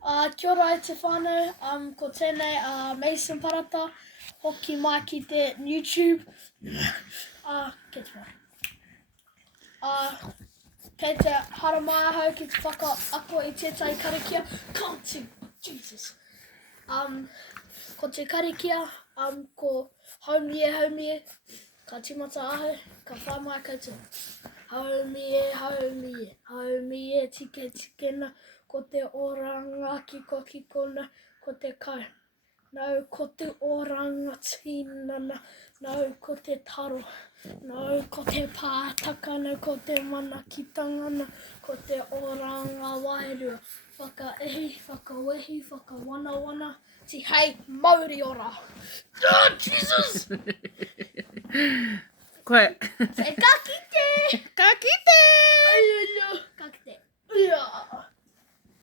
Kia ora e te whānau, ko tēnei Mason Parata, hoki mai ki te YouTube. Ke te wā. Kei te haramai ahau ki te whakaako I tētai karakia. Kanti, Jesus. Ko te karakia, ko Haumi, ka timata ahau, ka whamai koutou. Haumi e, tike, ko te oranga ki kona, ko te kai. Nau ko te oranga tinana, nau ko te taro, nau ko te pātaka, nau ko te manakitanga, ko te oranga wairua. Whakaihi, whakawehi, whakawana, ti hei mauri ora. Oh, Jesus! Koe. Te kakite! Ka kite! Ai, kakite. Ia.